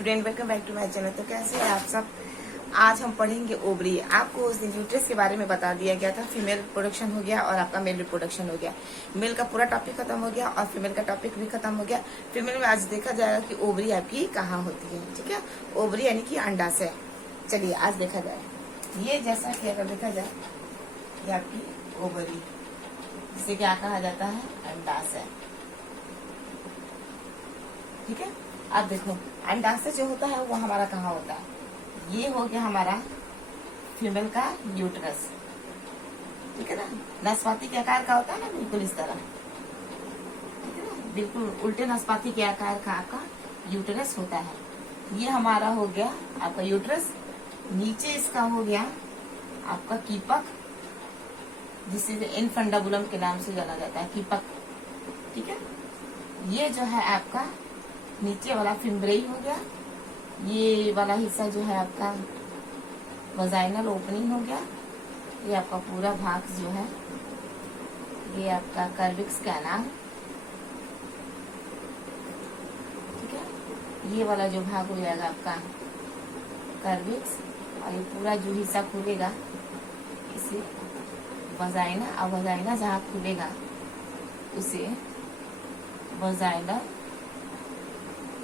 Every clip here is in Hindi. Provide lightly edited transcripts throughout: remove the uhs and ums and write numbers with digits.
Student, welcome back to my channel. तो कैसे हैं आप सब। आज हम पढ़ेंगे ओवरी। आपको उस दिन यूट्रस के बारे में बता दिया गया था। फीमेल रिप्रोडक्शन हो गया और आपका मेल रिप्रोडक्शन हो गया। मेल का पूरा टॉपिक खत्म हो गया और फीमेल का टॉपिक भी खत्म हो गया। फीमेल में आज देखा जाएगा कि ओवरी आपकी कहाँ होती है। ठीक है, ओवरी यानी कि अंडाशय। चलिए आज देखा जाए। ये जैसा कि अगर देखा जाए ये आपकी ओवरी, जिसे क्या कहा जाता है, अंडाशय। ठीक है, अब देखो अंडाशय जो होता है वो हमारा कहाँ होता है। ये हो गया हमारा फीमेल का यूट्रस। ठीक है ना, नाशपाती के आकार का होता है ना, बिल्कुल इस तरह। ठीक है ना, बिल्कुल उल्टे नाशपाती के आकार का आपका यूट्रस होता है। ये हमारा हो गया आपका यूट्रस। नीचे इसका हो गया आपका कीपक, जिसे इनफंडाबुलम के नाम से जाना जाता है, कीपक। ठीक है, ये जो है आपका नीचे वाला फिम्ब्रेई हो गया। ये वाला हिस्सा जो है आपका वजाइनल ओपनिंग हो गया। ये आपका पूरा भाग जो है ये आपका कर्विक्स कैनाल। ठीक है, ये वाला जो भाग हो जाएगा आपका कर्विक्स, और ये पूरा जो हिस्सा खुलेगा इसे वजाइना, और वजाइना जहाँ खुलेगा उसे वजाइनल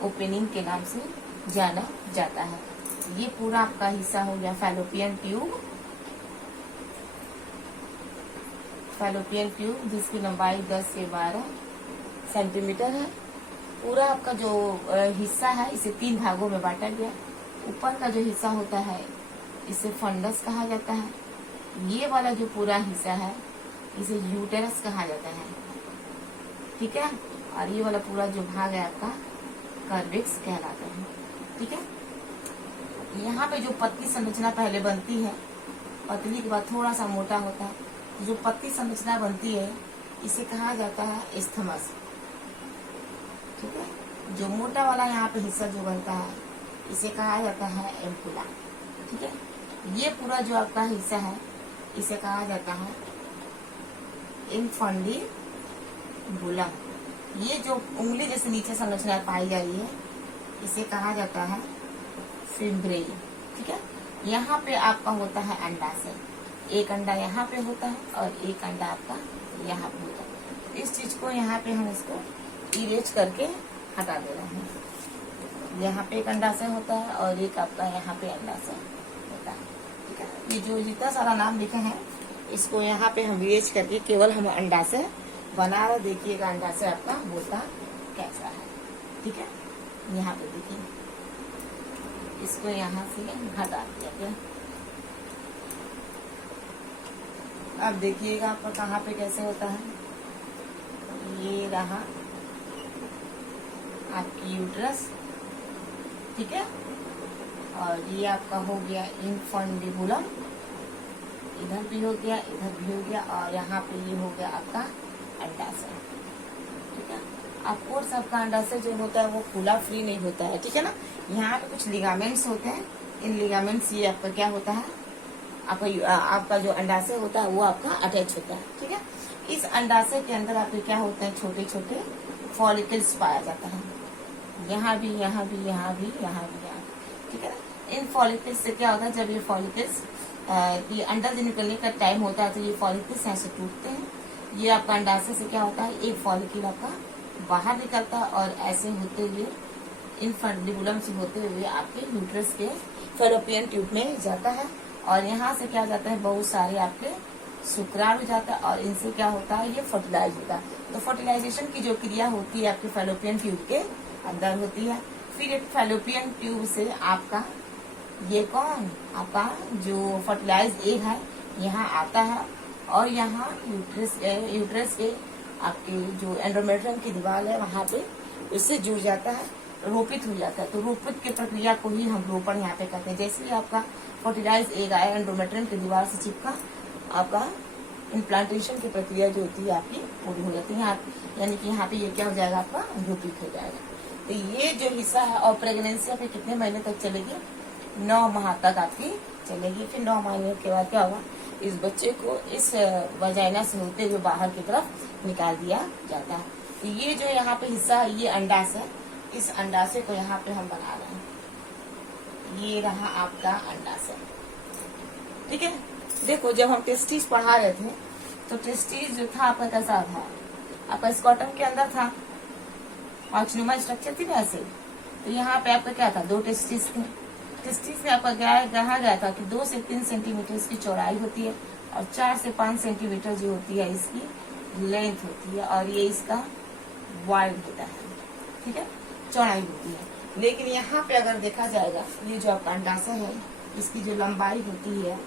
ओपनिंग के नाम से जाना जाता है। ये पूरा आपका हिस्सा हो गया फैलोपियन ट्यूब। फैलोपियन ट्यूब जिसकी लंबाई 10 से 12 सेंटीमीटर है। पूरा आपका जो हिस्सा है इसे 3 भागों में बांटा गया। ऊपर का जो हिस्सा होता है इसे फंडस कहा जाता है। ये वाला जो पूरा हिस्सा है इसे यूटेरस कहा जाता है। ठीक है, और ये वाला पूरा जो भाग है आपका कर्विक्स कहलाता है। ठीक है, यहाँ पे जो पत्ती संरचना पहले बनती है, पतली के बाद थोड़ा सा मोटा होता है, जो पत्ती संरचना बनती है इसे कहा जाता है इस्थमस। ठीक है, जो मोटा वाला यहाँ पे हिस्सा जो बनता है इसे कहा जाता है एम्पुला। ठीक है, ये पूरा जो आपका हिस्सा है इसे कहा जाता है इनफंडिबुलम। ये जो उंगली जैसे नीचे संरचना पाई जा रही है इसे कहा जाता है फिम्ब्रेई। ठीक है, यहाँ पे आपका होता है अंडाशय। एक अंडा यहाँ पे होता है और एक अंडा आपका यहाँ पे होता है। इस चीज को यहाँ पे हम इसको इरेज करके हटा दे रहे हैं। यहाँ पे एक अंडाशय होता है और एक आपका यहाँ पे अंडाशय होता है। ठीक है, ये जो जितना सारा नाम लिखे हैं इसको यहाँ पे हम इरेज करके केवल हम अंडाशय बना रहे। देखिएगा अंडाशय आपका होता कैसा है। ठीक है, यहाँ पे देखिए, इसको यहाँ से हटा दिया गया। अब देखिएगा आपका कहाँ पे कैसे होता है। ये रहा आपकी यूट्रस। ठीक है, और ये आपका हो गया इनफंडिबुलम। इधर भी हो गया, इधर भी हो गया, और यहाँ पे ये हो गया आपका अंडाशय। ठीक है, अब कोर्स आपका अंडाशय जो होता है वो खुला फ्री नहीं होता है। ठीक है ना, यहाँ पे कुछ लिगामेंट्स होते हैं। इन लिगामेंट्स ये आपका क्या होता है, आपका जो अंडाशय होता है वो आपका अटैच होता है। ठीक है, इस अंडाशय के अंदर आपके क्या होते हैं, छोटे छोटे फॉलिकल्स पाया जाता है। यहाँ भी, यहाँ भी, यहाँ भी, यहाँ भी, यहाँ। ठीक है ना, इन फॉलिकल्स से क्या होता है, जब ये फॉलिकल्स ये अंडा से निकलने का टाइम होता है तो ये फॉलिकल्स यहाँ से टूटते हैं। ये आपका अंडाशय से क्या होता है, एक फॉलिकल आपका बाहर निकलता है और ऐसे होते हुए इनफंडिबुलम से होते हुए आपके यूट्रस के फैलोपियन ट्यूब में जाता है। और यहाँ से क्या जाता है, बहुत सारे आपके शुक्राणु जाता है और इनसे क्या होता है, ये फर्टिलाइज होता है। तो फर्टिलाइजेशन की जो क्रिया होती है आपके फैलोपियन ट्यूब के अंदर होती है। फिर एक फैलोपियन ट्यूब से आपका ये कौन, आपका जो फर्टिलाइज एग है यहाँ आता है और यहाँ यूट्रस के आपके जो एंडोमेट्रियम की दीवार है वहाँ पे उससे जुड़ जाता है, रोपित हो जाता है। तो रोपित की प्रक्रिया को ही हम रोपण यहाँ पे करते हैं। जैसे ही आपका फर्टिलाइज एग आया एंडोमेट्रियम की दीवार से चिपका, आपका इम्प्लांटेशन की प्रक्रिया जो होती है आपकी पूरी हो जाती है। यानी कि यहाँ पे ये क्या हो जाएगा, आपका रोपित हो जाएगा। तो ये जो हिस्सा है, और प्रेगनेंसी आपकी कितने महीने तक चलेगी, 9 माह तक आपकी चलेगी। फिर 9 महीने के बाद क्या होगा, इस बच्चे को इस वजाइना से होते हुए बाहर की तरफ निकाल दिया जाता है। तो ये जो यहाँ पे हिस्सा है ये अंडाशय, इस अंडाशय को यहाँ पे हम बना रहे हैं। ये रहा आपका अंडाशय। ठीक है, देखो जब हम टेस्टिस पढ़ा रहे थे तो टेस्टिस जो था आपका कैसा था, आपका स्कॉटम के अंदर था, पाउचनुमा स्ट्रक्चर थी वैसे। तो यहाँ पे आपका क्या था, 2 टेस्टिस थे। टेस्टिस में आपका कहा गया था कि 2 से 3 सेंटीमीटर इसकी चौड़ाई होती है और 4 से 5 सेंटीमीटर जो होती है इसकी लेंथ होती है, और ये इसका वाइड होता है। ठीक है, चौड़ाई होती है। लेकिन यहाँ पे अगर देखा जाएगा, ये जो आपका अंडाशय है इसकी जो लंबाई होती है,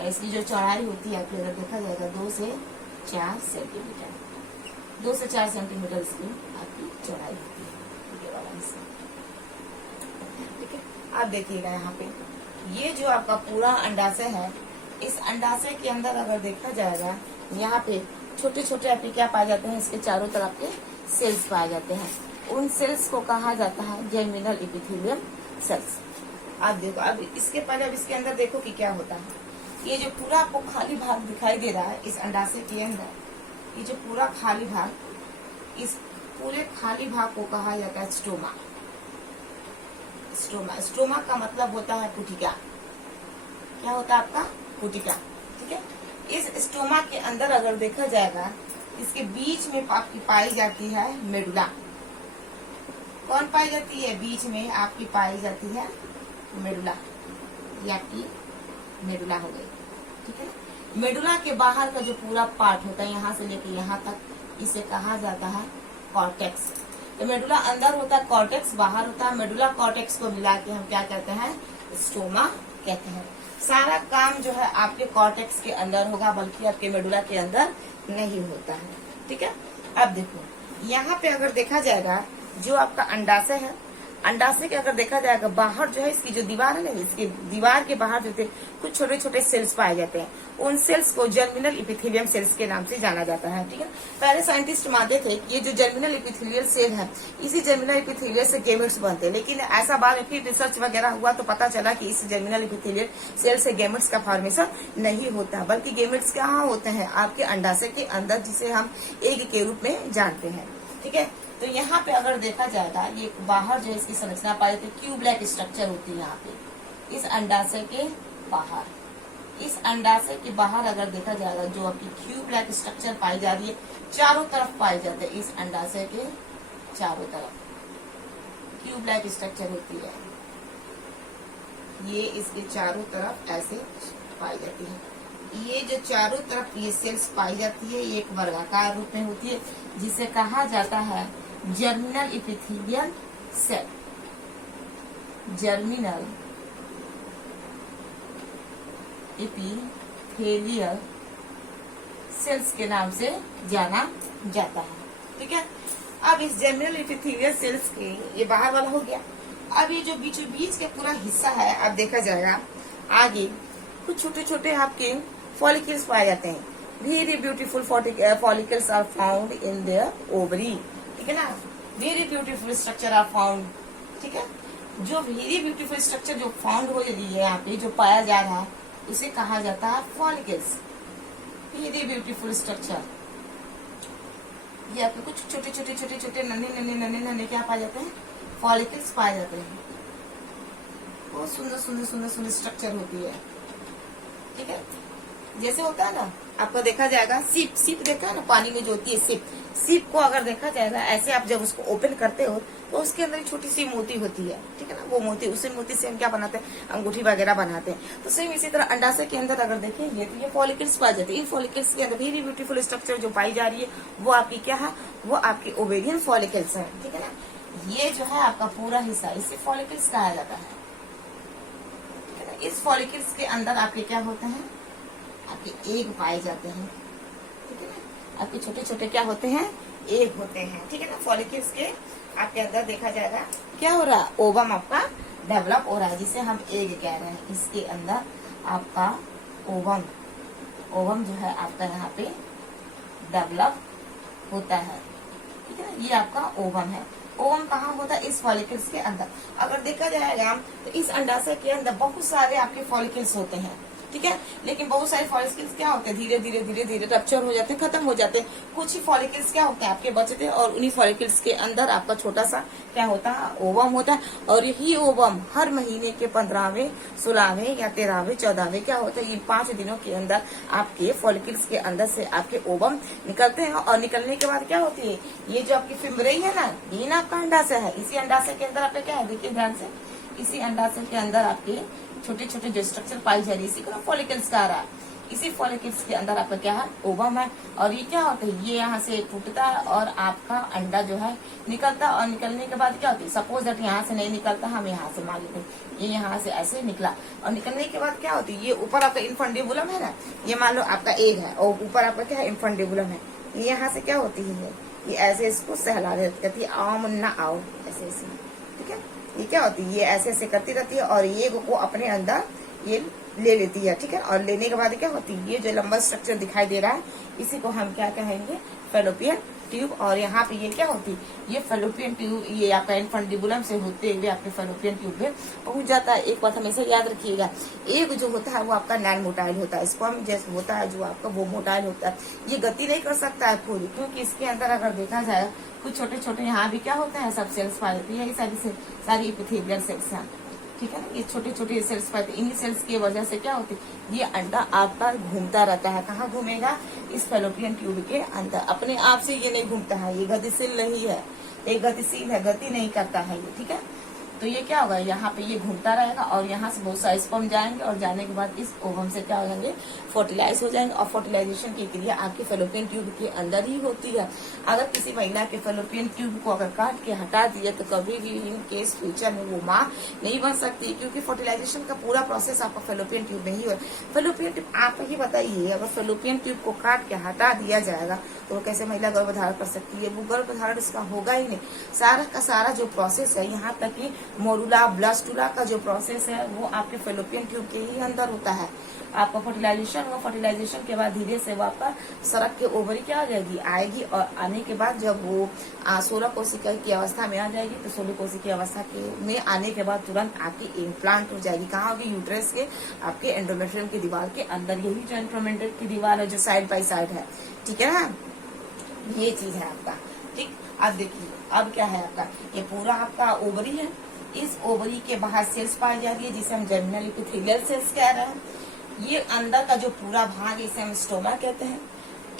इसकी जो चौड़ाई होती है आपकी, अगर देखा जाएगा 2 से 4 सेंटीमीटर, 2 से 4 सेंटीमीटर इसकी आपकी चौड़ाई होती है। ठीक है वाला हिस्सा। ठीक है, आप देखिएगा यहाँ पे ये जो आपका पूरा अंडाशय है, इस अंडाशय के अंदर अगर देखा जाएगा, यहाँ पे छोटे छोटे आपके क्या पाए जाते हैं, इसके चारों तरफ के सेल्स पाए जाते हैं। उन सेल्स को कहा जाता है जर्मिनल एपिथेलियम सेल्स। आप देखो, अब इसके पहले अब इसके अंदर देखो कि क्या होता है। ये जो पूरा आपको खाली भाग दिखाई दे रहा है इस अंडाशय के अंदर, ये जो पूरा खाली भाग, इस पूरे खाली भाग को कहा जाता है स्टोमा। स्टोमा, स्टोमा का मतलब होता है पुटिका। क्या होता है आपका, पुटिका। ठीक है, इस स्टोमा के अंदर अगर देखा जाएगा, इसके बीच में आपकी पाई जाती है मेडुला। कौन पाई जाती है, बीच में आपकी पाई जाती है मेडुला, ये आपकी मेडुला हो गई। ठीक है, मेडुला के बाहर का जो पूरा पार्ट होता है, यहाँ से लेके यहाँ तक, इसे कहा जाता है कॉर्टेक्स। तो मेडुला अंदर होता है, कॉर्टेक्स बाहर होता है। मेडुला कॉर्टेक्स को मिला के हम क्या कहते हैं, स्टोमा कहते हैं। सारा काम जो है आपके कॉर्टेक्स के अंदर होगा, बल्कि आपके मेडुला के अंदर नहीं होता है। ठीक है, अब देखो यहाँ पे अगर देखा जाएगा, जो आपका अंडाशय है, अंडाशय के अगर देखा जाएगा बाहर जो है, इसकी जो दीवार है ना, इसकी दीवार के बाहर जो थे कुछ छोटे छोटे सेल्स पाए जाते हैं। उन सेल्स को जर्मिनल एपिथेलियम सेल्स के नाम से जाना जाता है। ठीक है, पहले साइंटिस्ट मानते थे कि ये जो जर्मिनल एपिथेलियल सेल है, इसी जर्मिनल एपिथेलियल से गेमेट्स बनते हैं। लेकिन ऐसा बाद में फिर रिसर्च वगैरह हुआ तो पता चला कि इस जर्मिनल एपिथेलियल सेल से गेमेट्स का फॉर्मेशन नहीं होता, बल्कि गेमेट्स कहाँ होते हैं, आपके अंडाशय के अंदर, जिसे हम एग के रूप में जानते हैं। ठीक है, तो यहाँ पे अगर देखा जाएगा, ये बाहर जो इसकी संरचना पाई जाती है, क्यूब लाइक स्ट्रक्चर होती है यहाँ पे इस अंडाशय के बाहर। इस अंडाशय के बाहर अगर देखा जाएगा, जो आपकी क्यूब लाइक स्ट्रक्चर पाई जा रही है, चारों तरफ पाई जाते हैं। इस अंडाशय के चारों तरफ क्यूब लाइक स्ट्रक्चर होती है, ये इसके चारों तरफ ऐसे पाई जाती है। ये जो चारों तरफ ये सेल्स पाई जाती है, ये एक वर्गाकार रूप में होती है, जिसे कहा जाता है germinal epithelial cell. Germinal epithelial cells के नाम से जाना जाता है। ठीक है, अब इस जर्मिनल एपिथेलियल सेल्स के ये बाहर वाला हो गया। अब ये जो बीचों बीच के पूरा हिस्सा है, अब देखा जाएगा आगे कुछ छोटे छोटे आपके फॉलिकल्स पाए जाते हैं। Very beautiful follicles are found in the ovary. ठीक है ना, very beautiful structure are found. ठीक है, जो वेरी ब्यूटीफुल स्ट्रक्चर जो फाउंड हो रही है यहाँ पे, जो पाया जा रहा है, उसे कहा जाता है फॉलिकल्स। वेरी ब्यूटीफुल स्ट्रक्चर, ये आपके कुछ छोटे छोटे छोटे छोटे नन्हे नन्हे नन्हे नन्हे क्या पाए जाते हैं, फॉलिकल्स पाए जाते हैं। बहुत सुंदर सुंदर सुंदर सुंदर स्ट्रक्चर होती है। ठीक है, जैसे होता है ना, आपको देखा जाएगा सिप, सिप देखा है ना, पानी में जो होती है सिप, सिप को अगर देखा जाएगा ऐसे, आप जब उसको ओपन करते हो तो उसके अंदर एक छोटी सी मोती होती है। ठीक है ना, वो मोती, उसी मोती से हम क्या बनाते हैं, अंगूठी वगैरह बनाते हैं। तो सेम इसी तरह अंडाशय के अंदर अगर देखेंगे तो ये फॉलिकल्स पाए जाते हैं। इन फॉलिकल्स के अंदर वेरी ब्यूटीफुल स्ट्रक्चर जो पाई जा रही है, वो आपकी क्या है, वो आपकी ओवेरियन फॉलिकल्स है। ठीक है ना, ये जो है आपका पूरा हिस्सा, इसे फॉलिकल्स कहा जाता है। ठीक है ना, इस फॉलिकल्स के अंदर आपके क्या होते हैं, आपके एग पाए जाते हैं। ठीक है ना, आपके छोटे छोटे क्या होते हैं, एग होते हैं। ठीक है ना, फॉलिकल्स के आपके अंदर देखा जाएगा क्या हो रहा है, ओवम आपका डेवलप हो रहा है, जिसे हम एग कह रहे हैं। इसके अंदर आपका ओवम, ओवम जो है आपका यहाँ पे डेवलप होता है। ठीक है ना, ये आपका ओवम है। ओवम कहाँ होता है, इस फॉलिकल्स के अंदर। अगर देखा जाएगा तो इस अंडाशय के अंदर बहुत सारे आपके फॉलिकल्स होते हैं। ठीक है। लेकिन बहुत सारे फॉलिकल्स क्या होते हैं, धीरे धीरे धीरे धीरे रप्चर हो जाते हैं, खत्म हो जाते हैं। कुछ ही फॉलिकल्स क्या होते हैं आपके बचते हैं, और उन्हीं फॉलिकल्स के अंदर आपका छोटा सा क्या होता है, ओवम होता है। और यही ओवम हर महीने के 15वें, 16वें या 13वें, 14वें क्या होता है, ये 5 दिनों के अंदर आपके फॉलिकल्स के अंदर से आपके ओवम निकलते हैं। और निकलने के बाद क्या होती है, ये जो आपकी फिम्बरी है ना, ये ना आपका अंडाशय है। इसी अंडाशय के अंदर आपका क्या है, देखिए ध्यान से, इसी अंडाशय के अंदर आपके छोटे छोटे जो स्ट्रक्चर पाई जा रही है, इसी को फॉलिकल्स कहा रहा है। इसी फॉलिकल्स के अंदर आपका क्या है, ओवम है। और ये क्या होता है, ये यहाँ से टूटता है और आपका अंडा जो है निकलता है। और निकलने के बाद क्या होती है, सपोज दैट यहाँ से नहीं निकलता, हम यहाँ से मान लेते हैं ये यहाँ से ऐसे निकला, और निकलने के बाद क्या होती है, ये ऊपर आपका इनफंडिबुलम है ना, ये मान लो आपका एग है और ऊपर आपका क्या है, इनफंडिबुलम है। ये यहाँ से क्या होती है, ये ऐसे इसको सहला रहती है, आओ मुन्ना आओ, ऐसे ऐसे, ठीक है। ये क्या होती है, ये ऐसे ऐसे करती रहती है और ये को अपने अंदर ये ले लेती है, ठीक है। और लेने के बाद क्या होती है, ये जो लंबा स्ट्रक्चर दिखाई दे रहा है, इसी को हम क्या कहेंगे, फेलोपियन ट्यूब। और यहाँ पे ये क्या होती है, ये फेलोपियन ट्यूब, ये आपका इनफंडिबुलम से होते हुए आपके फेलोपियन ट्यूब में पहुंच जाता है। एक बात हमेशा याद रखिएगा, एक जो होता है वो आपका नॉन मोटाइल होता है, स्पर्म जैसे होता है जो आपका वो मोटाइल होता है। ये गति नहीं कर सकता है पूरी, क्योंकि इसके अंदर अगर देखा जाए कुछ छोटे छोटे यहाँ भी क्या होते हैं, सब सेल्स पाई जाती है, ये सारी एपिथेलियल सेल्स हैं, ठीक है ना। ये छोटे छोटे सेल्स पाते, इन्हीं सेल्स की वजह से क्या होती है, ये अंडा आपका घूमता रहता है। कहाँ घूमेगा, इस फेलोपियन ट्यूब के अंदर। अपने आप से ये नहीं घूमता है, ये गतिशील नहीं है, ये गतिशील है, गति नहीं करता है ये, ठीक है। तो ये क्या होगा, यहाँ पे ये घूमता रहेगा और यहाँ से बहुत सारे स्पर्म जाएंगे और जाने के बाद इस ओवम से क्या हो जाएंगे, फर्टिलाइज हो जाएंगे। और फर्टिलाइजेशन की क्रिया आपके फेलोपियन ट्यूब के अंदर ही होती है। अगर किसी महिला के फेलोपियन ट्यूब को अगर काट के हटा दिया तो कभी भी इन केस फ्यूचर में वो माँ नहीं बन सकती, क्योंकि फर्टिलाइजेशन का पूरा प्रोसेस आपका फेलोपियन ट्यूब में ही हो। फेलोपियन ट्यूब आप ही बताइए, अगर फेलोपियन ट्यूब को काट के हटा दिया जाएगा तो कैसे महिला गर्भधारण कर सकती है, वो गर्भधारण इसका होगा ही नहीं। सारा का सारा जो प्रोसेस है, यहाँ तक कि मोरुला ब्लास्टुला का जो प्रोसेस है वो आपके फेलोपियन ट्यूब के ही अंदर होता है। आपका फर्टिलाइजेशन हुआ, फर्टिलाइजेशन के बाद धीरे से वो आपका सड़क के ओवरी क्या आ जाएगी, आएगी। और आने के बाद जब वो 16 कोशिका की अवस्था में आ जाएगी तो 16 कोशिका की अवस्था में आने के बाद तुरंत आपकी इम्प्लांट हो जाएगी। कहाँ होगी, यूट्रस के आपके एंडोमेट्रियम की दीवार के अंदर। यही जो एंडोमेट्रियम की दीवार है जो साइड बाई साइड है, ठीक है ना, ये चीज है आपका, ठीक। अब देखिए अब क्या है आपका, ये पूरा आपका ओवरी है। इस ओवरी के बाहर सेल्स पाई जा रही है जिसे हम जर्मिनल एपिथेलियल सेल्स कह रहे हैं। ये अंदर का जो पूरा भाग इसे हम स्टोमा कहते हैं।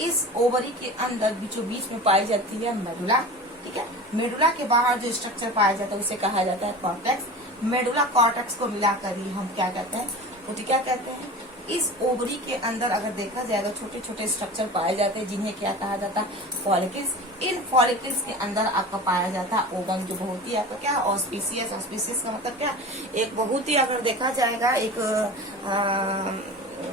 इस ओवरी के अंदर बीचों बीच में पाई जाती है मेडुला, ठीक है। मेडुला के बाहर जो स्ट्रक्चर पाया जाता है उसे कहा जाता है कॉर्टेक्स। मेडुला कॉर्टेक्स को मिलाकर ही हम क्या कहते हैं, क्या कहते हैं। इस ओवरी के अंदर अगर देखा जाएगा छोटे छोटे स्ट्रक्चर पाए जाते हैं जिन्हें क्या कहा जाता है, फॉलिकल्स। इन फॉलिकल्स के अंदर आपका पाया जाता है ओवम, जो बहुत ही आपका क्या ऑस्पिशियस। ऑस्पिशियस का मतलब क्या, एक बहुत ही अगर देखा जाएगा एक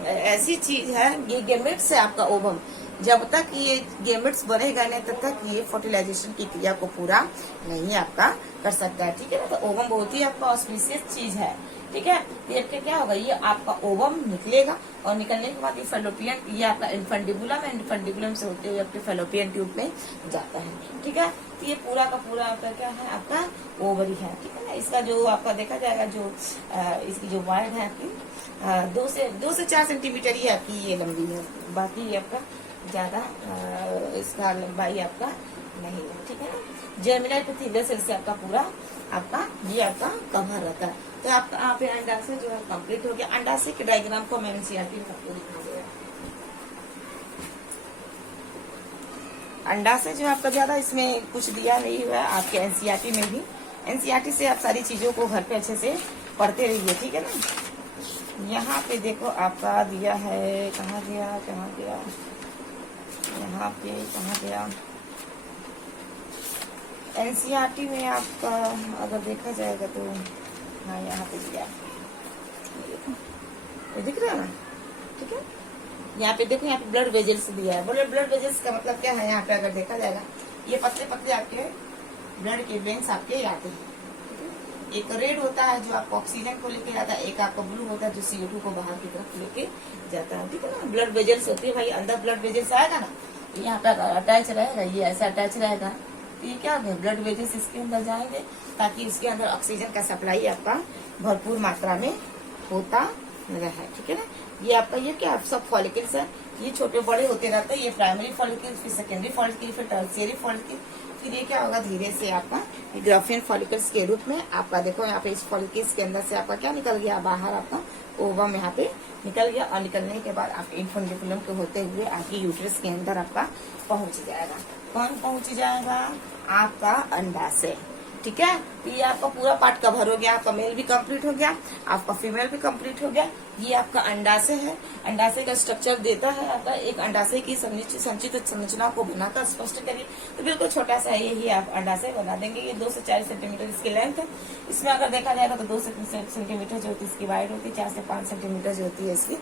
ऐसी चीज है, ये गेमेट्स है आपका ओवम। जब तक ये गेमेट्स बनेगा नहीं तब तक ये फर्टिलाइजेशन की क्रिया को पूरा नहीं आपका कर सकता है, ठीक है ना। तो ओवम बहुत ही आपका ऑस्पिशियस चीज है, ठीक है। ये क्या होगा, ये आपका ओवम निकलेगा और निकलने के बाद ये फेलोपियन, ये आपका इनफंडिबुलम है, इनफंडिबुलम से होते हुए आपके फेलोपियन ट्यूब में जाता है, ठीक है। तो ये पूरा का पूरा आपका क्या है, आपका ओवरी है, ठीक है ना। इसका जो आपका देखा जाएगा जो इसकी जो वाइड है आपकी 2 से 4 सेंटीमीटर ही आपकी ये लंबी है, बाकी आपका ज्यादा इसका लंबाई आपका नहीं है, ठीक है ना। जर्मिनल एपिथेलियल सेल से आपका पूरा आपका ये आपका कवर रहता है। तो आपका आप अंडाशय जो है कंप्लीट हो गया। अंडाशय के डायग्राम को मैं एनसीईआरटी में आपको दिखा दिया। अंडाशय जो आपका ज्यादा इसमें कुछ दिया नहीं हुआ है, आपके एनसीईआरटी में भी। एनसीईआरटी से आप सारी चीजों को घर पे अच्छे से पढ़ते रहिए, ठीक है ना। यहाँ पे देखो आपका दिया है, कहाँ गया, यहाँ पे कहाँ गया, एनसीईआरटी में आपका अगर देखा जाएगा तो हाँ यहाँ पे दिया, ये दिख रहा है ना, ठीक है। यहाँ पे देखो, यहाँ पे ब्लड वेजल्स दिया है। ब्लड वेजल्स का मतलब क्या है, यहाँ पे अगर देखा जाएगा ये पतले पतले आपके ब्लड के वेन्स आपके आते हैं। एक रेड होता है जो आपको ऑक्सीजन को लेके जाता है, एक आपका ब्लू होता है जो CO2 को बाहर की तरफ लेके जाता है, ठीक है ना। ब्लड वेजल्स होती है भाई, अंदर ब्लड वेजल्स आएगा ना, यहाँ पे अटैच रहेगा, ये ऐसा अटैच रहेगा, तो ये क्या होगा, ब्लड वेजल्स इसके अंदर जाएंगे ताकि इसके अंदर ऑक्सीजन का सप्लाई आपका भरपूर मात्रा में होता लगा है, ठीक है ना। ये आपका ये क्या सब फॉलिकल्स है, ये छोटे बड़े होते रहते हैं। ये प्राइमरी फॉलिकल, फिर सेकेंडरी फॉलिकल, फिर टर्शियरी फॉलिकल, फिर ये क्या होगा धीरे से आपका ग्राफियन फॉलिकल्स के रूप में आपका देखो यहाँ पे इस फॉलिकल्स के अंदर से आपका क्या निकल गया बाहर, आपका ओवम यहाँ पे निकल गया। और निकलने के बाद आप इन्फंडिबुलम के होते हुए आपकी यूट्रस के अंदर आपका पहुंच जाएगा। कौन पहुंच जाएगा? आपका अंडाशय, ठीक है। ये आपका पूरा पार्ट कवर हो गया, आपका मेल भी कंप्लीट हो गया, आपका फीमेल भी कंप्लीट हो गया। ये आपका अंडाशय है। अंडाशय का स्ट्रक्चर देता है आपका एक अंडाशय की संचित संरचना को बनाकर स्पष्ट करिए। तो बिल्कुल छोटा सा है, यही आप अंडाशय बना देंगे। ये 2 से 4 सेंटीमीटर इसकी लेंथ है। इसमें अगर देखा जाएगा तो 2 से 3 सेंटीमीटर जो होती है इसकी वाइड होती है, 4 से 5 सेंटीमीटर जो होती है इसकी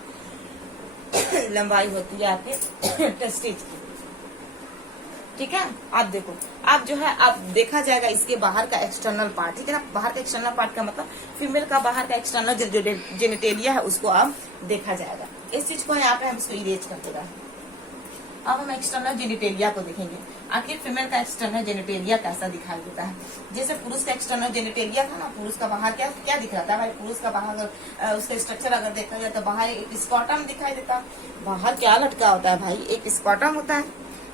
लंबाई होती है आपके टेस्टिज की, ठीक है। आप देखो, आप जो है आप देखा जाएगा इसके बाहर का एक्सटर्नल पार्ट, ठीक है ना। बाहर का एक्सटर्नल पार्ट का मतलब फीमेल का बाहर का एक्सटर्नल जो जेनिटेलिया है उसको आप देखा जाएगा। इस चीज को यहाँ पे हम इसको इरेज कर देगा। अब हम एक्सटर्नल जेनिटेलिया को देखेंगे, आखिर फीमेल का एक्सटर्नल जेनिटेलिया कैसा दिखाई देता है। जैसे पुरुष का एक्सटर्नल जेनिटेलिया था ना, पुरुष का बाहर क्या क्या दिख रहा था भाई, पुरुष का बाहर उसका स्ट्रक्चर अगर देखा जाए तो बाहर एक स्कॉटम दिखाई देता। बाहर क्या लटका होता है भाई, एक स्कॉटम होता है,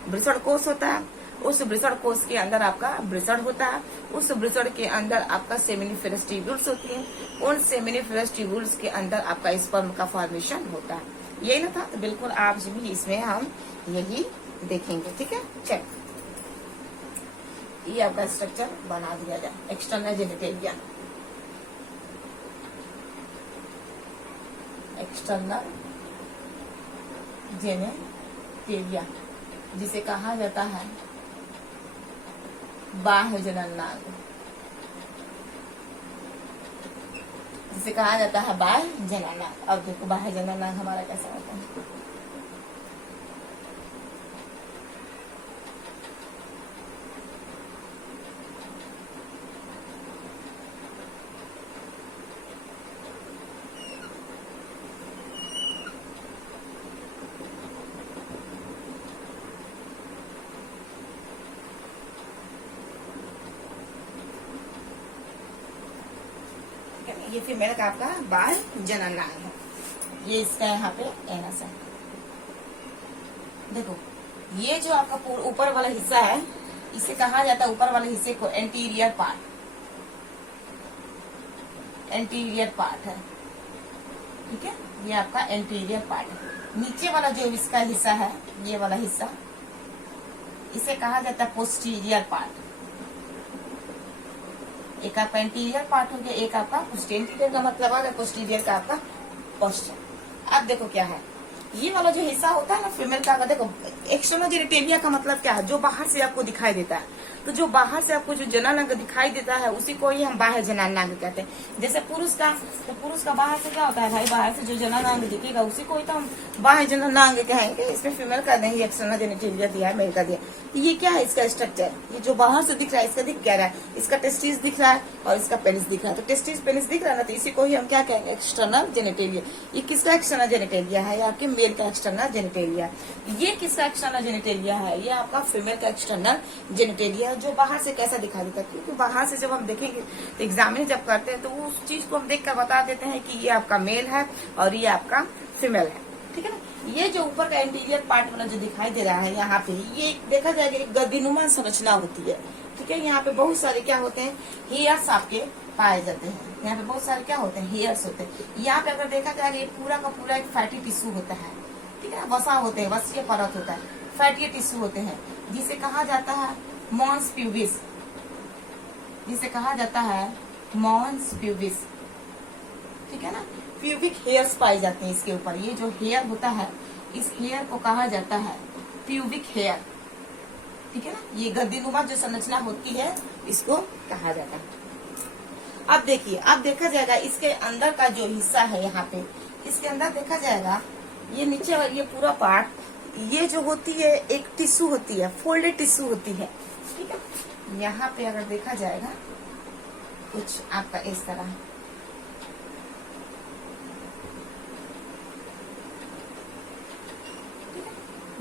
वृषण कोष होता है। उस वृषण कोष के अंदर आपका वृषण होता है। उस वृषण के अंदर आपका सेमिनिफेरस ट्यूब्यूल्स होती है। उन सेमिनिफेरस ट्यूब्यूल्स के अंदर आपका स्पर्म का फॉर्मेशन होता है। यही ना था, तो बिल्कुल आप भी इसमें हम यही देखेंगे, ठीक है। चल, ये आपका स्ट्रक्चर बना दिया जाए एक्सटर्नल जेनिटेलिया। एक्सटर्नल जेनिटेलिया जिसे कहा जाता है बाह्य जननांग, जिसे कहा जाता है बाह्य जननांग। अब देखो बाह्य जननांग हमारा कैसा होता है। ये फीमेल का आपका बाह्य जननांग है। ये इसका यहाँ पे एनस है। देखो, ये जो आपका ऊपर वाला हिस्सा है इसे कहा जाता है, ऊपर वाले हिस्से को एंटीरियर पार्ट, एंटीरियर पार्ट है, ठीक है। ये आपका एंटीरियर पार्ट है। नीचे वाला जो इसका हिस्सा है, ये वाला हिस्सा, इसे कहा जाता है पोस्टीरियर पार्ट। एक आपका एंटीरियर पार्ट हो गया, एक आपका पोस्टीरियर का मतलब आ गया, पोस्टीरियर का आपका पोस्चर। अब देखो क्या है, ये वाला जो हिस्सा होता है ना फीमेल का, देखो एक्सटर्नल जेनिटेलिया का मतलब क्या है, जो बाहर से आपको दिखाई देता है। तो जो बाहर से आपको जो जननांग दिखाई देता है उसी को ही हम बाह्य जननांग कहते हैं। जैसे पुरुष का, तो पुरुष का बाहर से क्या होता है भाई, बाहर से जो जननांग दिखेगा उसी को ही तो हम बाह्य जननांग कहेंगे। इसमें फीमेल का नहीं एक्सटर्नल जेनिटेलिया दिया है, मेल का दिया। ये क्या है इसका स्ट्रक्चर, ये जो बाहर से दिख रहा है इसका दिख क्या रहा है, इसका टेस्टिस दिख रहा है और इसका पेनिस दिख रहा है। तो टेस्टिस पेनिस दिख रहा है ना, तो इसी को ही हम क्या कहेंगे, एक्सटर्नल जेनिटेलिया। ये किसका एक्सटर्नल जेनिटेलिया है, या आपके मेल का एक्सटर्नल जेनिटेलिया। ये किसका एक्सटर्नल जेनिटेलिया है, ये आपका फीमेल का एक्सटर्नल जेनिटेलिया, जो बाहर से कैसा दिखाई देता है। क्योंकि बाहर से जब हम देखेंगे तो एग्जामिन जब करते हैं तो उस चीज को हम देख कर बता देते हैं कि ये आपका मेल है और ये आपका फीमेल है, ठीक है ना। ये जो ऊपर का इंटीरियर पार्ट वाला जो दिखाई दे रहा है यहाँ पे, ये देखा जाएगा एक गद्दीनुमा संरचना होती है, ठीक है। यहाँ पे बहुत सारे क्या होते हैं, हेयर्स आपके पाए जाते हैं। यहाँ पे बहुत सारे क्या होते हैं, हेयर्स होते हैं। यहाँ पे अगर देखा जाएगा ये पूरा का पूरा एक फैटी टिश्यू होता है, ठीक है ना। वसा होते हैं, वसीय परत होता है, फैटी टिश्यू होते हैं, जिसे कहा जाता है मॉन्स प्यूबिस, जिसे कहा जाता है मॉन्स प्यूबिस, ठीक है ना। प्यूबिक हेयर्स पाए जाते हैं इसके ऊपर। ये जो हेयर होता है इस हेयर को कहा जाता है प्यूबिक हेयर, ठीक है ना। ये गद्दीनुमा जो संरचना होती है इसको कहा जाता है। अब देखिए, अब देखा जाएगा इसके अंदर का जो हिस्सा है, यहाँ पे इसके अंदर देखा जाएगा ये नीचे वाली ये पूरा पार्ट, ये जो होती है एक टिश्यू होती है, फोल्डेड टिश्यू होती है, ठीक है। यहाँ पे अगर देखा जाएगा कुछ आपका इस तरह,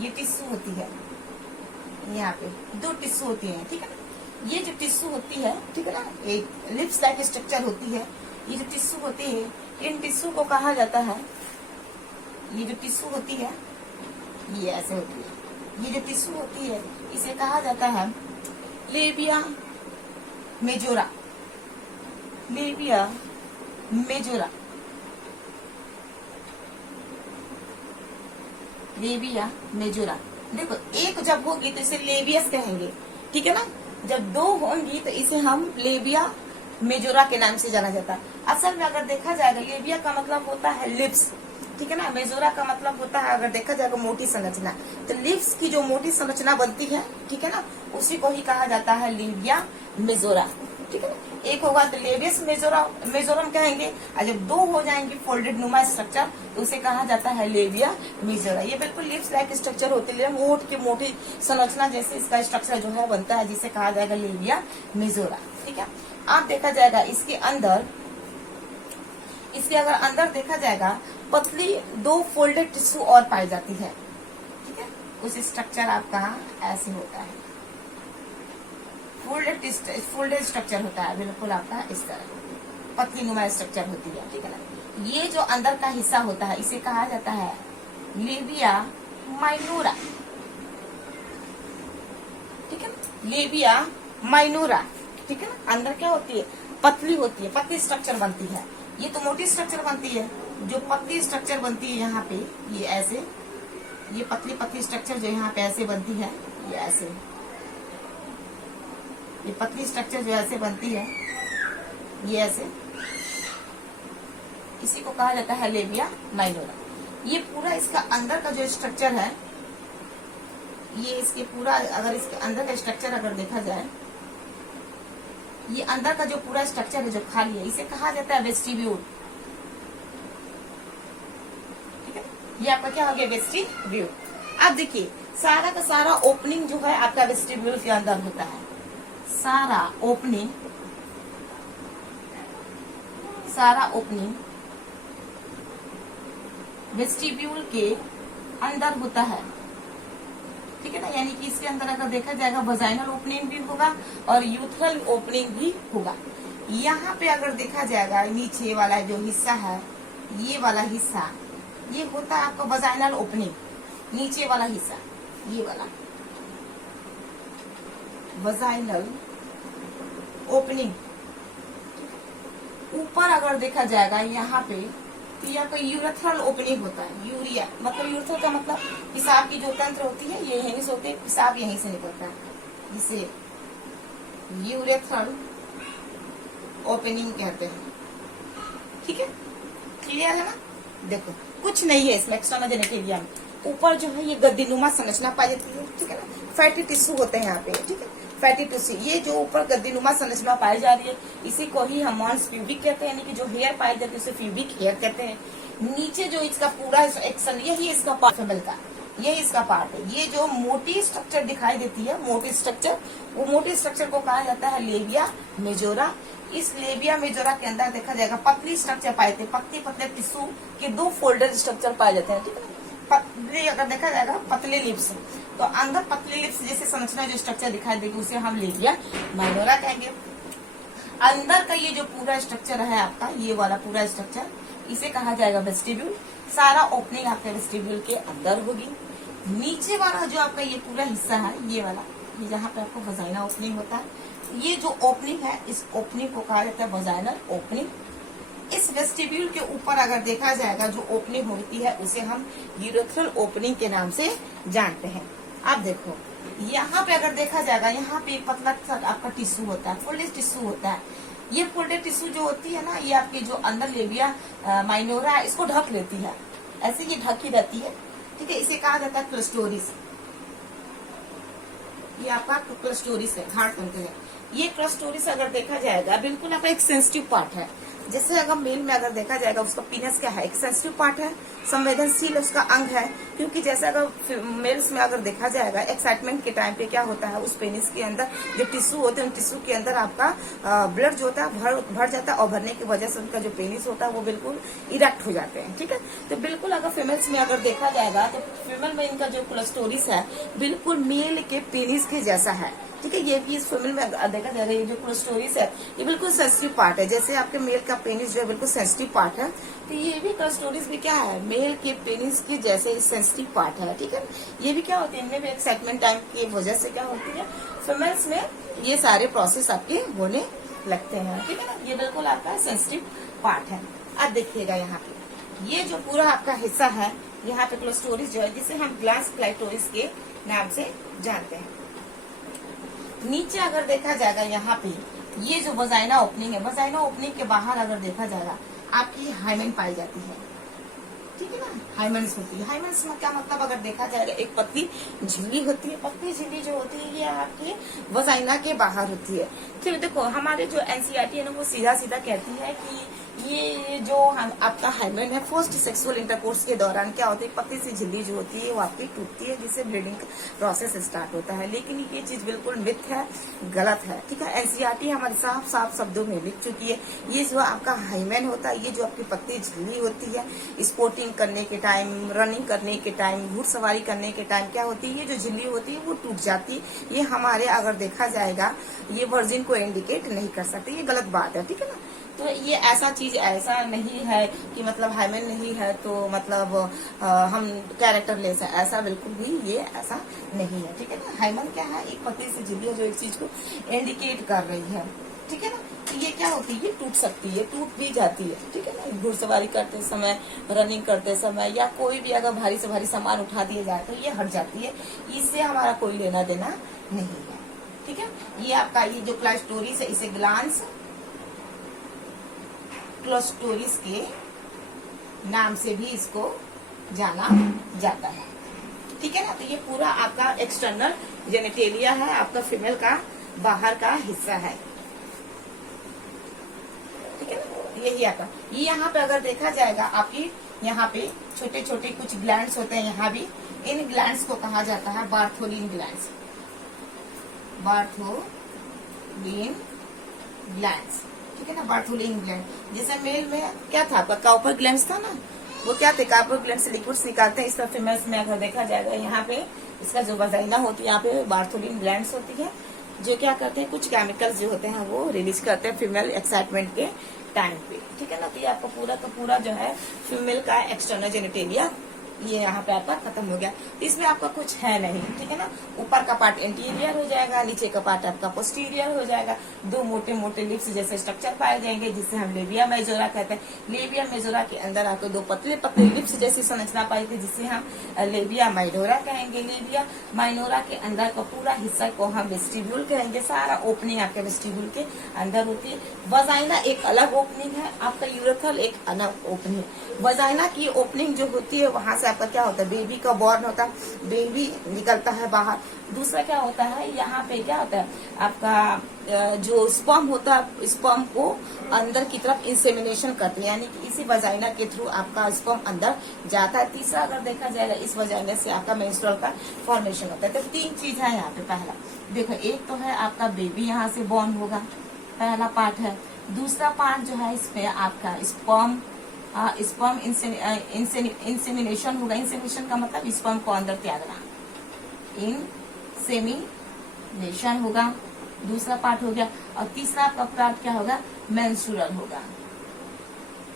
ये टिश्यू होती है, यहाँ पे 2 टिश्यू होती है, ठीक है ना। ये जो टिश्यू होती है, ठीक है ना, एक लिप्स लाइक स्ट्रक्चर होती है। ये जो टिश्यू होती है इन टिश्यू को कहा जाता है, ये जो टिश्यू होती है ये ऐसे होती है, ये जो टिश्यू होती है इसे कहा जाता है labia majora. Labia majora, labia majora. देखो एक जब होगी तो इसे लेबियस कहेंगे, ठीक है ना। जब दो होंगी तो इसे हम लेबिया मेजोरा के नाम से जाना जाता है। असल में अगर देखा जाएगा लेबिया का मतलब होता है लिप्स, ठीक है ना। मेजोरा का मतलब होता है अगर देखा जाएगा मोटी संरचना। तो लिप्स की जो मोटी संरचना बनती है, ठीक है ना, उसी को ही कहा जाता है लेबिया मेजोरा, ठीक है ना। एक होगा तो लेबियस मेजोरम कहेंगे, और जब दो हो जाएंगे फोल्डेड नुमा स्ट्रक्चर तो उसे कहा जाता है लेबिया मेजोरा। ये बिल्कुल लिप्स लाइक स्ट्रक्चर होती है, मोट की मोटी संरचना जैसे इसका स्ट्रक्चर जो है बनता है, जिसे कहा जाएगा लेबिया मेजोरा, ठीक है। आप देखा जाएगा इसके अंदर, इसके अगर अंदर देखा जाएगा पतली दो फोल्डेड टिश्यू और पाई जाती है, ठीक है। उस स्ट्रक्चर आपका ऐसे होता है, फोल्डेड स्ट्रक्चर होता है बिल्कुल आपका इस तरह पतली नुमा स्ट्रक्चर होती है, ठीक है ना। ये जो अंदर का हिस्सा होता है इसे कहा जाता है लेबिया माइनोरा, ठीक है ना। लेबिया माइनोरा, ठीक है ना। अंदर क्या होती है, पतली होती है, पतली स्ट्रक्चर बनती है। ये तो मोटी स्ट्रक्चर बनती है, जो पतली स्ट्रक्चर बनती है यहाँ पे ये ऐसे, ये पतली पतली स्ट्रक्चर जो यहाँ पे ऐसे बनती है, ये ऐसे, ये पतली स्ट्रक्चर जो ऐसे बनती है ये ऐसे, इसी को कहा जाता है लेबिया माइनोरा। ये पूरा इसका अंदर का जो स्ट्रक्चर है, ये इसके पूरा अगर इसके अंदर का स्ट्रक्चर अगर देखा जाए, ये अंदर का जो पूरा स्ट्रक्चर है जो खाली है इसे कहा जाता है वेस्टिब्यूल, ठीक है। ये आपका क्या हो गया, वेस्टिब्यूल। अब देखिए सारा का सारा ओपनिंग जो है आपका वेस्टिब्यूल के अंदर होता है, सारा ओपनिंग वेस्टिब्यूल के अंदर होता है, ठीक है ना। यानी कि इसके अंदर अगर देखा जाएगा वजाइनल ओपनिंग भी होगा और यूथरल ओपनिंग भी होगा। यहाँ पे अगर देखा जाएगा नीचे वाला जो हिस्सा है, ये वाला हिस्सा ये होता है आपका वजाइनल ओपनिंग, नीचे वाला हिस्सा ये वाला वजाइनल ओपनिंग। ऊपर अगर देखा जाएगा यहाँ पे तो यहाँ का यूरेथ्रल ओपनिंग होता है। यूरिया मतलब यूरेथ्रल का मतलब पेशाब की जो तंत्र होती है ये यहीं से होती है, पेशाब यहीं से निकलता है, जिसे यूरेथ्रल ओपनिंग कहते हैं, ठीक है। क्लियर है ना। देखो कुछ नहीं है इसमें एक्स्ट्रा देने के लिए, ऊपर जो है ये गद्दीनुमा संरचना पाई जाती है, ठीक है ना। फैटी टिश्यू होते हैं यहाँ पे, ठीक है, फैटी टिश्यू। ये जो ऊपर गद्दीनुमा संरचना पाई जा रही है इसी को ही हम मॉन्स प्यूबिक कहते हैं, यानी कि जो हेयर पाई जाती है उसे प्यूबिक हेयर कहते हैं। नीचे जो इसका पूरा एक्शन, यही इसका पार्ट फीमेल का, यही इसका पार्ट है। ये जो मोटी स्ट्रक्चर दिखाई देती है, मोटी स्ट्रक्चर, वो मोटी स्ट्रक्चर को कहा जाता है लेबिया मेजोरा। इस लेबिया मेजोरा के अंदर देखा जाएगा पतली स्ट्रक्चर पाए थे, पतले पतले टिश्यू के दो फोल्डेड स्ट्रक्चर पाए जाते हैं, ठीक है। पतले अगर देखा जाएगा पतले लिप्स, तो अंदर पतले लिप्स जैसे संरचना जो स्ट्रक्चर दिखाई देगी उसे हम लेबिया माइनोरा कहेंगे। अंदर का ये जो पूरा स्ट्रक्चर है आपका, ये वाला पूरा स्ट्रक्चर इसे कहा जाएगा वेस्टिब्यूल। सारा ओपनिंग आपके वेस्टिब्यूल के अंदर होगी। नीचे वाला जो आपका ये पूरा हिस्सा है, ये वाला, ये जहाँ पे आपको वजाइना ओपनिंग होता है, ये जो ओपनिंग है इस ओपनिंग को कहा जाता है वजाइनल ओपनिंग। इस वेस्टिब्यूल के ऊपर अगर देखा जाएगा जो ओपनिंग होती है उसे हम यूरेथ्रल ओपनिंग के नाम से जानते हैं। अब देखो यहाँ पे अगर देखा जाएगा, यहाँ पे पतला सा आपका टिश्यू होता है, फोल्डेड टिश्यू होता है। ये फोल्डेड टिश्यू जो होती है ना, ये आपकी जो अंदर लेबिया माइनोरा है इसको ढक लेती है, ऐसे ये ढकी रहती है, ठीक है। इसे कहा जाता है क्लस्टोरिस। ये आपका क्लस्टोरिस है, घाट तंत्र है। ये क्लस्टोरिस अगर देखा जाएगा बिल्कुल आपका एक सेंसिटिव पार्ट है। जैसे अगर मेल में अगर देखा जाएगा उसका पीनस क्या है, एक सेंसिटिव पार्ट है, संवेदनशील उसका अंग है। क्योंकि जैसे अगर मेल्स में अगर देखा जाएगा एक्साइटमेंट के टाइम पे क्या होता है, उस पेनिस के अंदर जो टिश्यू होते हैं उन टिश्यू के अंदर आपका ब्लड जो होता है भर जाता है, और भरने की वजह से उनका जो पेनिस होता है वो बिल्कुल इरेक्ट हो जाते हैं, ठीक है। तो बिल्कुल अगर फीमेल्स में अगर देखा जाएगा तो फीमेल में इनका जो क्लस्टोरिस है बिल्कुल मेल के पेनिस के जैसा है, ठीक है। ये भी इस फीमेल में देखा जाएगा, ये जो क्लोस्टोरिस है ये बिल्कुल सेंसिटिव पार्ट है, जैसे आपके मेल का पेनिस जो है बिल्कुल सेंसिटिव पार्ट है, तो ये भी क्लोस्टोरिस भी क्या है, मेल के पेनिस की जैसे सेंसिटिव पार्ट है, ठीक है। ये भी क्या होती है, इनमें भी एक्साइटमेंट टाइम की वजह से क्या होती है, फीमेल्स में ये सारे प्रोसेस आपके होने लगते हैं, ठीक है ना। ये बिल्कुल आपका सेंसिटिव पार्ट है। अब देखिएगा यहाँ पे ये जो पूरा आपका हिस्सा है, यहाँ पे क्लोस्टोरिस जो है जिसे हम ग्लास क्लाइटोरिस के नाम से जानते हैं। नीचे अगर देखा जाएगा यहाँ पे ये जो वजाइना ओपनिंग है, वजाइना ओपनिंग के बाहर अगर देखा जाएगा आपकी हाइमेन पाई जाती है, ठीक है ना। हाइमेंस होती है। हाइमेंस में क्या मतलब, अगर देखा जाएगा एक पतली झिल्ली होती है, पतली झिल्ली जो होती है ये आपके वजाइना के बाहर होती है। फिर देखो हमारे जो एनसीईआरटी है ना वो सीधा सीधा कहती है कि ये जो आपका हाइमेन है फर्स्ट सेक्सुअल इंटरकोर्स के दौरान क्या होती है, पतली सी झिल्ली जो होती है वो आपकी टूटती है, जिससे ब्लीडिंग प्रोसेस स्टार्ट होता है। लेकिन ये चीज बिल्कुल मिथ है, गलत है, ठीक है। एनसीईआरटी हमारे साफ साफ शब्दों में लिख चुकी है, ये जो आपका हाइमेन होता है, ये जो आपकी पतली झिल्ली होती है, स्पोर्टिंग करने के टाइम, रनिंग करने के टाइम, घुड़सवारी करने के टाइम क्या होती है, ये जो झिल्ली होती है वो टूट जाती है। ये हमारे अगर देखा जाएगा ये वर्जिन को इंडिकेट नहीं कर सकते, ये गलत बात है, ठीक है ना। तो ये ऐसा चीज ऐसा नहीं है कि मतलब हाइमेन नहीं है तो मतलब हम कैरेक्टर लेस है, ऐसा बिल्कुल भी ये ऐसा नहीं है, ठीक है ना। हाइमेन क्या है, एक पतली सी झिल्ली है जो एक चीज को इंडिकेट कर रही है, ठीक है ना। तो ये क्या होती है, ये टूट सकती है, टूट भी जाती है, ठीक है ना। घुड़सवारी करते समय, रनिंग करते समय या कोई भी अगर भारी से भारी सामान उठा दिया जाए तो ये हट जाती है, इससे हमारा कोई लेना देना नहीं है, ठीक है। ये आपका ये जो क्लाइटोरिस है इसे ग्लांस क्लोस्टोरिस के नाम से भी इसको जाना जाता है, ठीक है ना। तो ये पूरा आपका एक्सटर्नल जेनिटेलिया है, आपका फीमेल का बाहर का हिस्सा है, ठीक है ना। यही आपका ये यहाँ पे अगर देखा जाएगा आपकी यहाँ पे छोटे छोटे कुछ ग्लैंड्स होते हैं, यहाँ भी इन ग्लैंड्स को कहा जाता है बार्थोलिन ग्लैंड्स, बार्थोलिन ग्लैंड्स, ठीक है ना। बार्थोलिन ग्लैंड जैसे मेल में क्या था आपका काउपर ग्लैंड्स था ना, वो क्या थे, काउपर ग्लैंड से लिक्विड्स निकालते हैं। इस तरह फीमेल्स में अगर देखा जाएगा यहाँ पे इसका जो वजाइना होती है यहाँ पे बार्थोलिन ग्लैंड्स होती है, जो क्या करते हैं कुछ केमिकल्स जो होते हैं वो रिलीज करते हैं फीमेल एक्साइटमेंट के टाइम पे, ठीक है ना। तो ये आपका पूरा का पूरा जो है फीमेल का एक्सटर्नल जेनिटेलिया ये यहाँ पे आपका खत्म हो गया। तो इसमें आपका कुछ है नहीं, ठीक है ना। ऊपर का पार्ट इंटीरियर हो जाएगा, नीचे का पार्ट आपका पोस्टीरियर हो जाएगा। दो मोटे मोटे लिप्स जैसे स्ट्रक्चर पाए जाएंगे जिसे हम लेबिया मेजोरा कहते हैं। लेबिया मेजोरा के अंदर आपको दो पतले पतले लिप्स जैसी संरचना पाई थी जिसे हम लेबिया माइनोरा कहेंगे। लेबिया माइनोरा के अंदर का पूरा हिस्सा को हम वेस्टिब्यूल कहेंगे। सारा ओपनिंग आपके वेस्टिब्यूल के अंदर होती है। वजाइना एक अलग ओपनिंग है, आपका यूरेथ्रल एक अलग ओपनिंग। वजाइना की ओपनिंग जो होती है वहां से आपका क्या होता है, बेबी का बॉर्न होता है, बेबी निकलता है बाहर। दूसरा क्या होता है, यहाँ पे क्या होता है आपका जो स्पर्म होता है, स्पर्म को अंदर की तरफ इंसेमिनेशन करते हैं, यानी कि इसी वजाइना के थ्रू आपका स्पर्म अंदर जाता है। तीसरा अगर देखा जाएगा इस वजाइना से आपका मेंस्ट्रुअल का फॉर्मेशन होता है। तो तीन चीज है यहाँ पे। पहला देखो, एक तो है आपका बेबी यहाँ से बॉर्न होगा, पहला पार्ट है। दूसरा पार्ट जो है इसमें आपका स्पर्म इंसेमिनेशन होगा। इंसेमिनेशन का मतलब स्पर्म को अंदर त्यागना, इंसेमिनेशन होगा, दूसरा पार्ट हो गया। और तीसरा आपका पार्ट क्या होगा, मेंस्ट्रुअल होगा,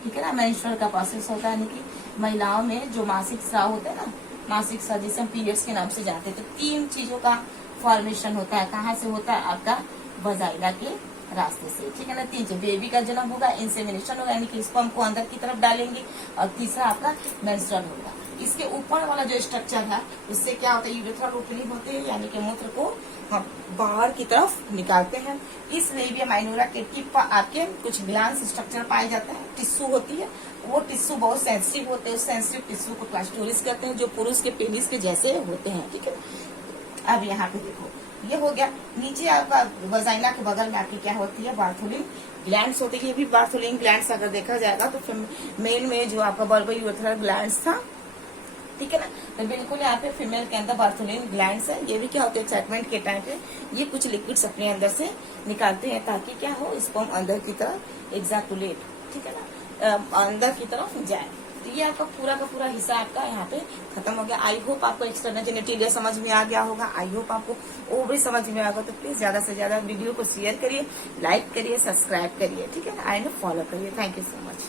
ठीक है ना। मेंस्ट्रुअल का प्रोसेस होता है, यानी कि महिलाओं में जो मासिक स्राव होता है ना, मासिक स्राव जिसे हम पीरियड्स के नाम से जानते हैं। तो तीन चीजों का फॉर्मेशन होता है। कहाँ से होता है, आपका वजाइना के रास्ते से, ठीक है ना। तीन चीज, बेबी का जन्म होगा, इंसेमिनेशन होगा यानी कि स्पर्म को अंदर की तरफ डालेंगे, और तीसरा आपका मेंस्ट्रुअल होगा। इसके ऊपर वाला जो स्ट्रक्चर है उससे क्या होता है, यूरेथ्रल ओपनिंग होती है, यानी कि मूत्र को हम बाहर की तरफ निकालते हैं। इस लेबिया माइनोरा के टिप पर आपके कुछ ग्लैंड्स स्ट्रक्चर पाए जाते हैं, टिश्यू होती है। वो टिश्यू बहुत सेंसिटिव होते हैं, उस सेंसिटिव टिश्यू को क्लाइटोरिस कहते हैं, जो पुरुष के पेनिस के जैसे होते हैं, ठीक है। अब यहाँ पे देखो, ये हो गया। नीचे आपका वजाइना के बगल में आपकी क्या होती है, बार्थोलिन ग्लैंड्स होती है। ये भी बार्थोलिन ग्लैंड्स अगर देखा जाएगा तो मेल में जो आपका बल्बो यूरेथ्रल ग्लैंड्स था, ठीक है ना। तो बिल्कुल यहाँ पे फीमेल के अंदर बार्थोलिन ग्लैंड्स है। ये भी क्या होते हैं, एक्साइटमेंट के टाइम पे ये कुछ लिक्विड्स अपने अंदर से निकालते हैं ताकि क्या हो, स्पर्म अंदर की तरफ एग्जैकुलेट, ठीक है ना, अंदर की तरफ जाए। तो ये आपका पूरा का पूरा हिस्सा आपका यहाँ पे खत्म हो गया। आई होप आपको एक्सटर्नल जेनिटलिया समझ में आ गया होगा, आई होप आपको ओवरी समझ में आ गया। तो प्लीज ज्यादा से ज्यादा वीडियो को शेयर करिए, लाइक करिए, सब्सक्राइब करिए, ठीक है, एंड फॉलो करिए। Thank you so much.